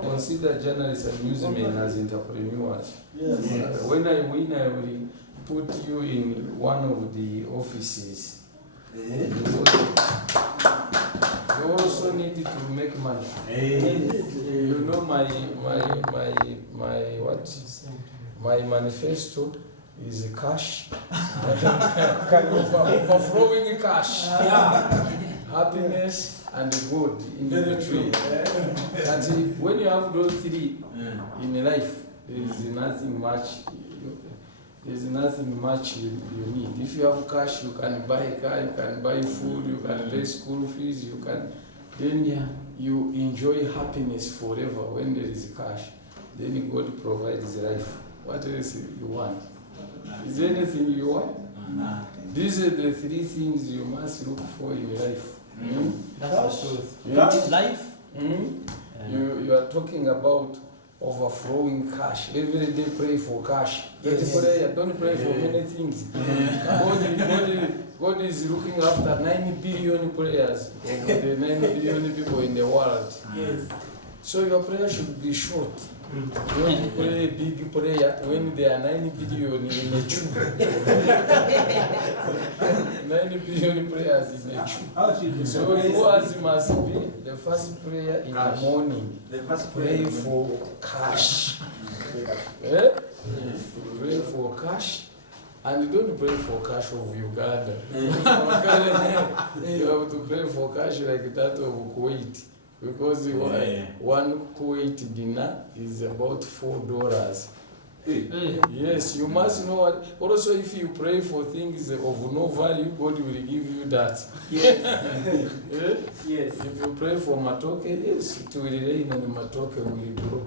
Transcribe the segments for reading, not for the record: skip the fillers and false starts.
Consider journalists and newsmen as entrepreneurs. Yes. When I win, I will put you in one of the offices. You also need to make money. You know my manifesto is cash. Overflowing cash. Happiness and good in between. And when you have those three in life, there is nothing much you need. If you have cash, you can buy a car, you can buy food, you can pay school fees, then you enjoy happiness forever when there is cash. Then God provides life. What else you want? Is there anything you want? These are the three things you must look for in life. That's the truth. Life? You are talking about overflowing cash. Every day pray for cash. Yes. Don't pray for many things. God is looking after 9 billion prayers of the 9 billion people in the world. Yes. So your prayer should be short. Don't pray a big prayer when there are 9 billion in a tube. 9 billion prayers in a tube. So yours must be the first prayer in the morning. Pray for cash. Pray for cash. And don't pray for cash of Uganda. You have to pray for cash like that of Kuwait. Because one Kuwait dinner is about $4. Yes, you must know what. Also, if you pray for things of no value, God will give you that. Yes. Yes. If you pray for matoke, yes, it will rain and the matoke will grow.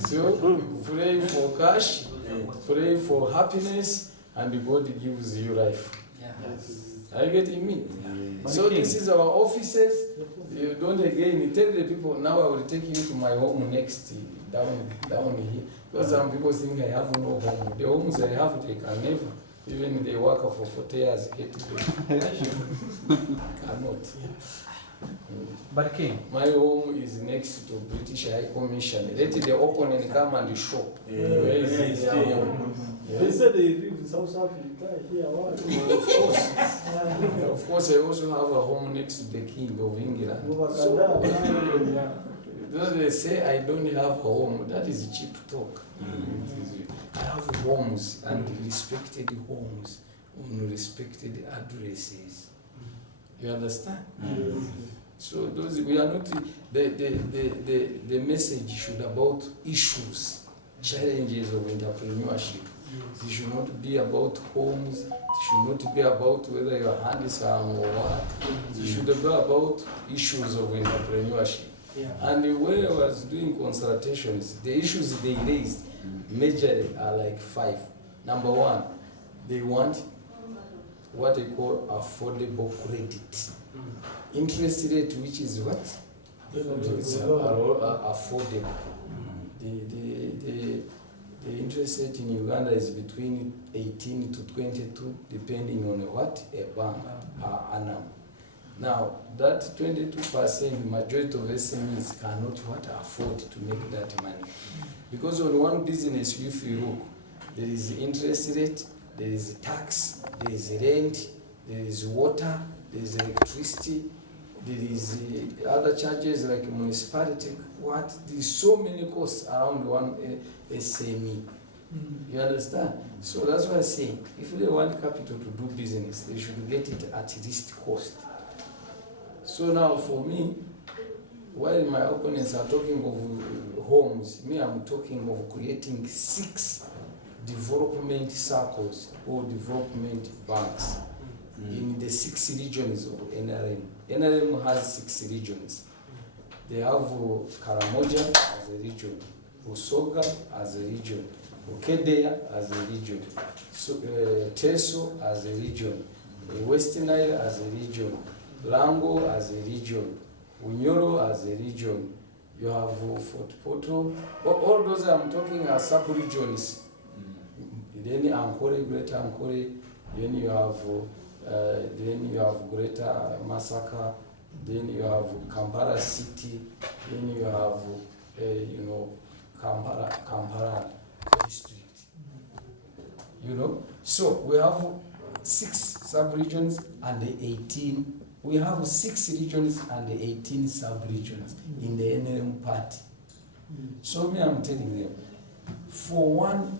So, pray for cash, pray for happiness, and God gives you life. Yes. Are you getting me? So this is our offices. You don't again tell the people, now I will take you to my home next down here. Because some people think I have no home. The homes I have, they can never. Even they work for 40 years, get to cannot. But King, my home is next to British High Commission. Let the opponent come and shop. Where is their home? They said they live in South Africa. Here, what? Of course, I also have a home next to the King of England. So, they say I don't have a home. That is cheap talk. I have homes and respected homes on respected addresses. You understand? So those we are not the message should about issues, challenges of entrepreneurship. It should not be about homes. It should not be about whether you are handsome or what. It should be about issues of entrepreneurship. And when I was doing consultations, the issues they raised majorly are like 5. Number 1, they want what they call affordable credit. Interest rate, which is what? It's affordable. The interest rate in Uganda is between 18 to 22, depending on what a bank per annum. Now, that 22%, majority of SMEs cannot afford to make that money. Because on one business, if you look, there is interest rate, there is tax, there is rent, there is water, there is electricity, there is other charges like municipality. There's so many costs around one SME. You understand? So that's why I'm saying, if they want capital to do business, they should get it at least cost. So now for me, while my opponents are talking of homes, me I'm talking of creating 6 development SACCOs or development banks in the 6 regions of NRM. NRM has 6 regions. They have Karamoja as a region, Usoga as a region, Okedea as a region, Teso as a region, West Nile as a region, Lango as a region, Unyoro as a region. You have Fort Poto. All those I'm talking are sub-regions. Then Ankole, Greater Ankole. Then you have Greater Masaka. then you have Kampala City, then you have, Kampala district. So we have 6 sub-regions and the 18. We have 6 regions and the 18 sub-regions in the NRM party. So me, I'm telling them, for one,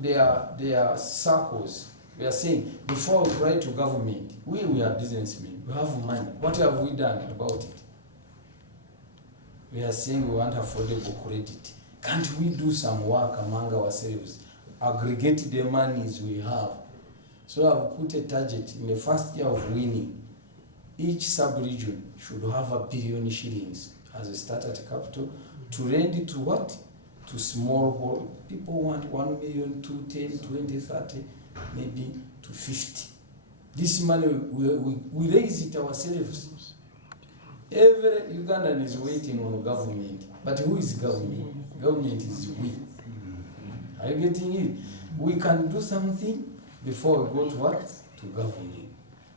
they are SACCOs. We are saying, before we write to government, we are businessmen, we have money. What have we done about it? We are saying we want affordable credit. Can't we do some work among ourselves? Aggregate the monies we have. So I've put a target in the first year of winning. Each sub-region should have $1 billion shillings as a starter capital to lend it to what? To small people want 1 million, 2, 10, 20, 30, maybe to 50. This money, we raise it ourselves. Every Ugandan is waiting on government. But who is government? Government is we. Are you getting it? We can do something before we go to what? To government.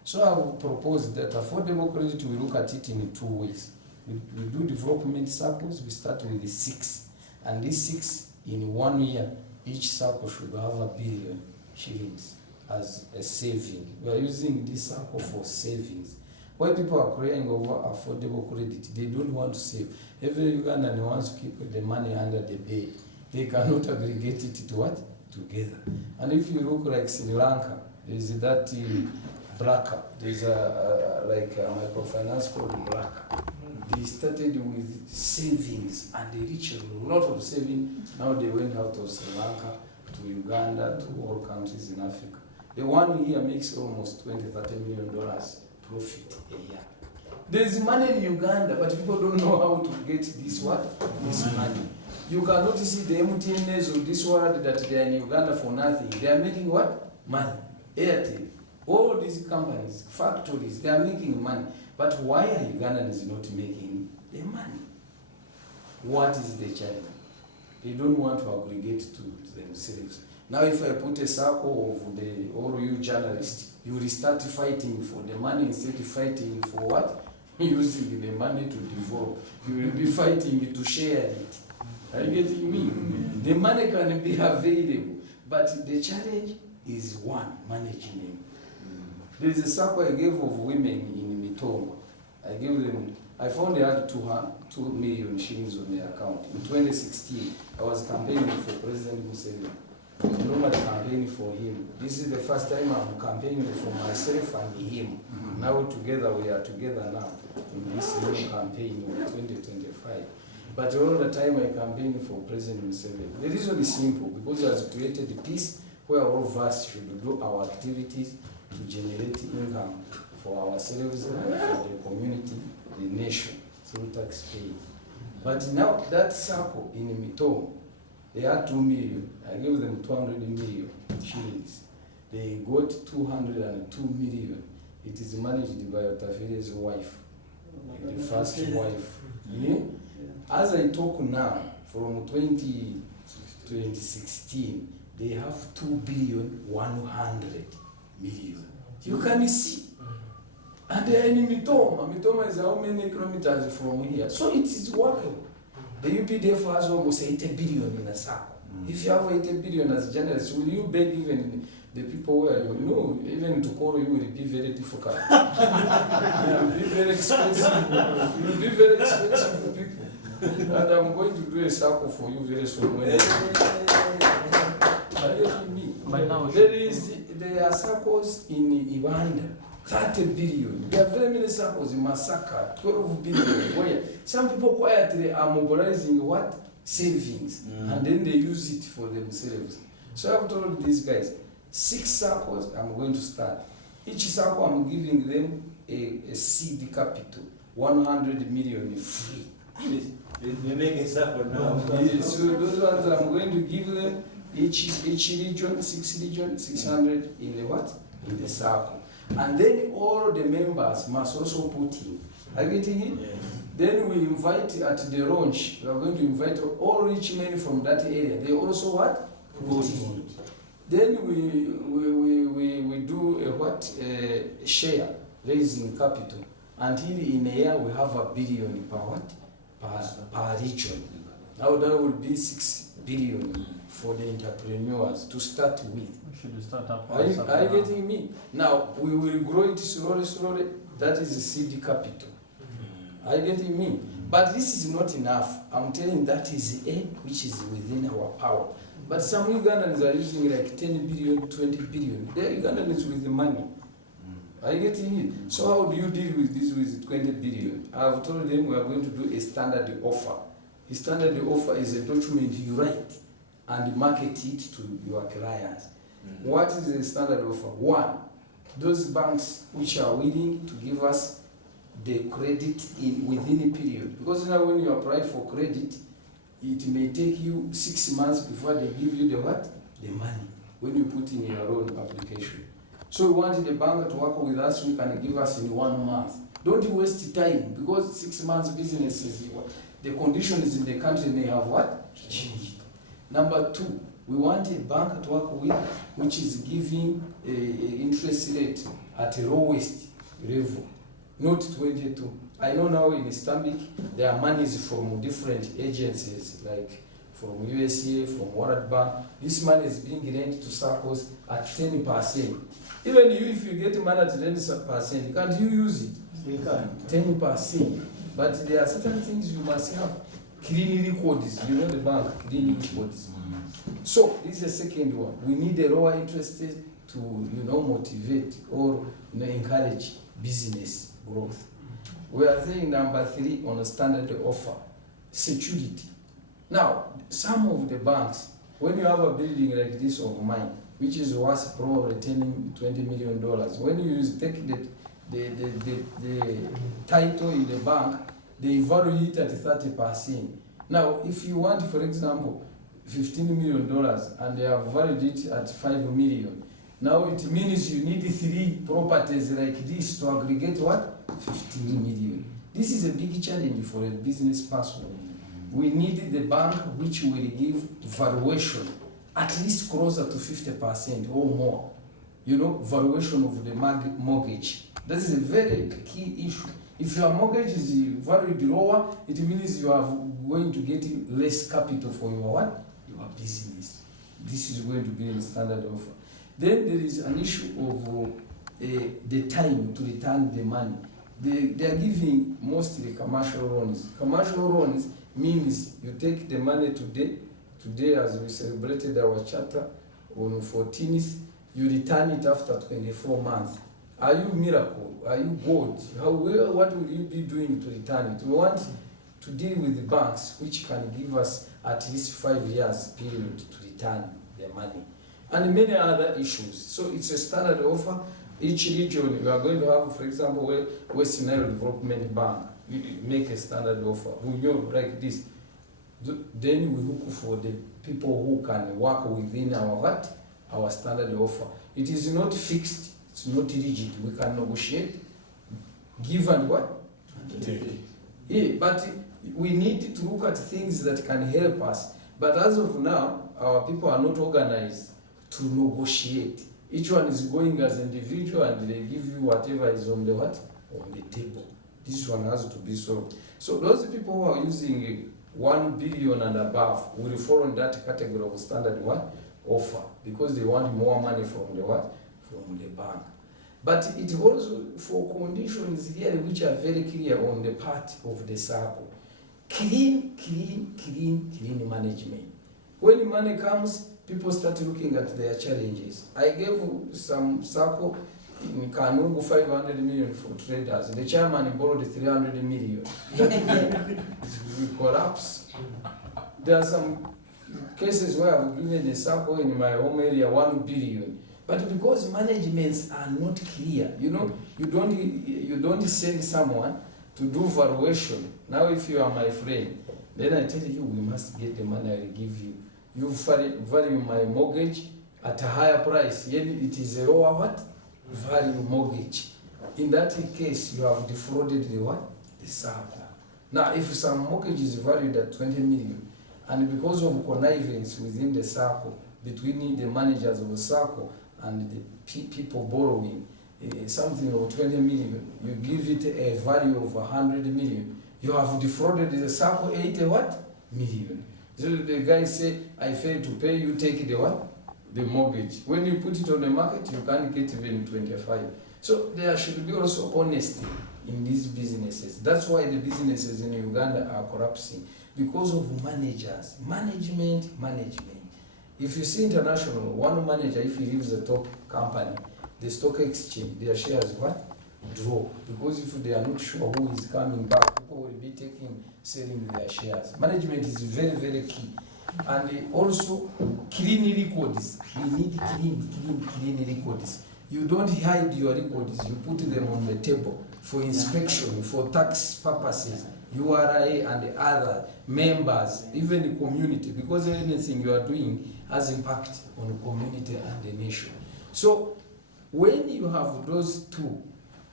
So I will propose that affordable credit, we look at it in 2 ways. We do development circles, we start with the 6. And these 6, in 1 year, each circle should have $1 billion shillings as a saving. We are using this circle for savings. Why people are crying over affordable credit? They don't want to save. Every Ugandan wants to keep the money under the bed. They cannot aggregate it to what? Together. And if you look like Sri Lanka, there is that Blaka. There is a microfinance called Blaka. They started with savings and they reached a lot of savings. Now they went out of Sri Lanka to Uganda, to all countries in Africa. The one here makes almost $20-30 million profit a year. There is money in Uganda, but people don't know how to get this money. You cannot see the MTNs of this world that they are in Uganda for nothing. They are making what? Money. Airtel. All these companies, factories, they are making money. But why are Ugandans not making the money? What is the challenge? They don't want to aggregate to themselves. Now if I put a circle of all you journalists, you will start fighting for the money instead of fighting for what? Using the money to develop. You will be fighting to share it. Are you getting me? The money can be available, but the challenge is one, managing them. There is a circle I gave of women in Mitongo. I found they had 2 million shillings on their account. In 2016, I was campaigning for President Museveni. I'm normally campaigning for him. This is the first time I'm campaigning for myself and him. Now together, we are together now in this new campaign of 2025. But all the time I campaign for President Museveni. The reason is simple, because he has created a peace where all of us should do our activities to generate income for ourselves and for the community, the nation, through taxpaying. But now that circle in Mitongo, they had 2 million. I gave them 200 million shillings. They got 202 million. It is managed by Otafire's wife, the first wife. Yeah? As I talk now, from 2016, they have 2,100,000,000. You can see. And they are in Mitoma. Mitoma is how many kilometers from here? So it is workable. The UPDF has almost 80 billion in a circle. If you have 80 billion as a journalist, will you beg even the people where you know, even to call you will be very difficult. It will be very expensive. It will be very expensive for people. And I'm going to do a circle for you very soon. But now there are circles in Uganda, 30 billion. There are very many circles in Masaka, 12 billion. Where some people quietly are mobilizing what? Savings. And then they use it for themselves. So I've told these guys, 6 circles I'm going to start. Each circle I'm giving them a seed capital, 100 million free. We're making circle now. So those ones I'm going to give them each region, 6 regions, 600 in the what? In the circle. And then all the members must also put in. Are you getting it? Yes. Then we invite at the launch, we are going to invite all rich men from that area. They also what? Put in. Then we do a share, raising capital. until in a year we have 1 billion per what? Per region. Now that will be 6 billion for the entrepreneurs to start with. We should start up. Are you getting me? Now we will grow it slowly. That is the seed capital. Are you getting me? But this is not enough. I'm telling you that is the aim which is within our power. But some Ugandans are using like 10 billion, 20 billion. They're Ugandans with the money. Are you getting it? So how do you deal with this with 20 billion? I've told them we are going to do a standard offer. A standard offer is a document you write and market it to your clients. What is the standard offer? One, those banks which are willing to give us the credit within a period. Because now when you apply for credit, it may take you 6 months before they give you the what? The money, when you put in your own application. So we want the bank to work with us, we can give us in 1 month. Don't waste time, because 6 months businesses, the conditions in the country may have what? Changed. Number 2, we want a bank to work with which is giving an interest rate at a lowest level, not 22. I know now in Istanbul there are monies from different agencies, like from USA, from World Bank. This money is being lent to SACCOs at 10%. Even you, if you get money at 10%, can't you use it? You can. 10%. But there are certain things you must have. Clean records, you know the bank, clean records. So this is the second one. We need a lower interest rate to motivate or encourage business growth. We are saying number 3 on a standard offer, security. Now, some of the banks, when you have a building like this of mine, which is worth probably $20 million, when you take the title in the bank, they value it at 30%. Now, if you want, for example, $15 million and they have valued it at $5 million, now it means you need 3 properties like this to aggregate what? 15 million. This is a big challenge for a business person. We need the bank which will give valuation at least closer to 50% or more. Valuation of the mortgage. That is a very key issue. If your mortgage is valued lower, it means you are going to get less capital for your what? Your business. This is going to be a standard offer. Then there is an issue of the time to return the money. They are giving mostly commercial loans. Commercial loans means you take the money today. Today, as we celebrated our charter on 14th, you return it after 24 months. Are you miracle? Are you God? What will you be doing to return it? We want to deal with the banks which can give us at least 5 years period to return the money. And many other issues. So it's a standard offer. Each region, we are going to have, for example, Western Nile Development Bank, we make a standard offer. We know like this. Then we look for the people who can work within our what? Our standard offer. It is not fixed, it's not rigid. We can negotiate, give and what? And take. Yeah, but we need to look at things that can help us. But as of now, our people are not organized to negotiate. Each one is going as an individual and they give you whatever is on the what? On the table. This one has to be solved. So those people who are using 1 billion and above will fall in that category of standard what? Offer, because they want more money from the what? From the bank. But it also for conditions here which are very clear on the part of the SACCO. Clean management. When money comes, people start looking at their challenges. I gave some SACCO in Kanungu 500 million for traders. The chairman borrowed 300 million. It collapse. There are some cases where I've given a SACCO in my home area 1 billion. But because managements are not clear, you don't send someone to do valuation. Now if you are my friend, then I tell you we must get the money I will give you. You value my mortgage at a higher price, yet it is a lower what? Value mortgage. In that case, you have defrauded the what? The SACCO. Now, if some mortgage is valued at 20 million, and because of connivance within the SACCO, between the managers of the SACCO and the people borrowing, something of 20 million, you give it a value of 100 million, you have defrauded the SACCO 80 what? Million. So the guy say, I failed to pay, you take the what? The mortgage. When you put it on the market, you can't get even 25. So there should be also honesty in these businesses. That's why the businesses in Uganda are collapsing, because of managers. Management. If you see international, one manager, if he leaves the top company, the stock exchange, their shares what? Drop. Because if they are not sure who is coming back, people will be selling their shares. Management is very, very key. And also, clean records. You need clean records. You don't hide your records, you put them on the table for inspection, for tax purposes, URA and other members, even the community, because anything you are doing has impact on the community and the nation. So when you have those two,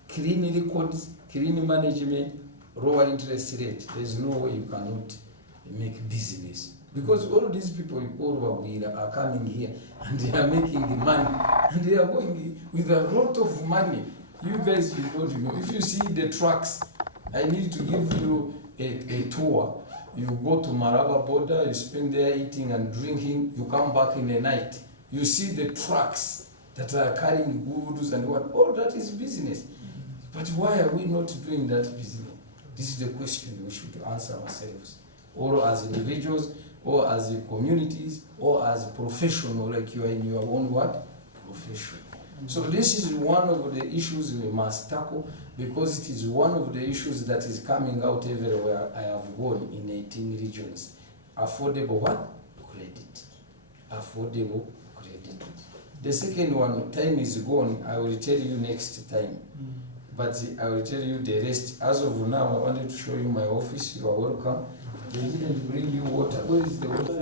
clean records, clean management, lower interest rate, there's no way you cannot make business. Because all these people you call Wagwira are coming here and they are making the money and they are going with a lot of money. You guys, you don't know. If you see the trucks, I need to give you a tour. You go to Maraba border, you spend there eating and drinking, you come back in the night. You see the trucks that are carrying goods and what, all that is business. But why are we not doing that business? This is the question we should answer ourselves. Or as individuals, or as communities, or as professional, like you are in your own what? Profession. So this is one of the issues we must tackle, because it is one of the issues that is coming out everywhere I have gone in 18 regions. Affordable what? Credit. Affordable credit. The second one, time is gone, I will tell you next time. But I will tell you the rest. As of now, I wanted to show you my office. You are welcome. They didn't bring you water. Where is the water?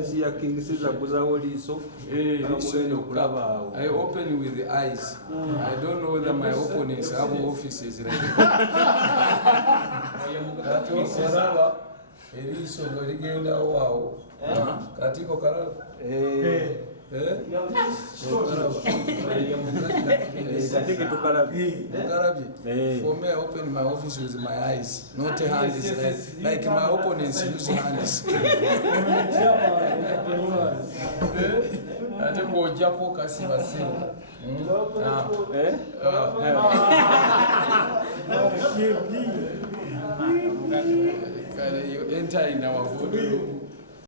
I open with the eyes. I don't know whether my opponents have offices like For me, I open my office with my eyes, not hands. Like my opponents use hands. You enter in our voodoo.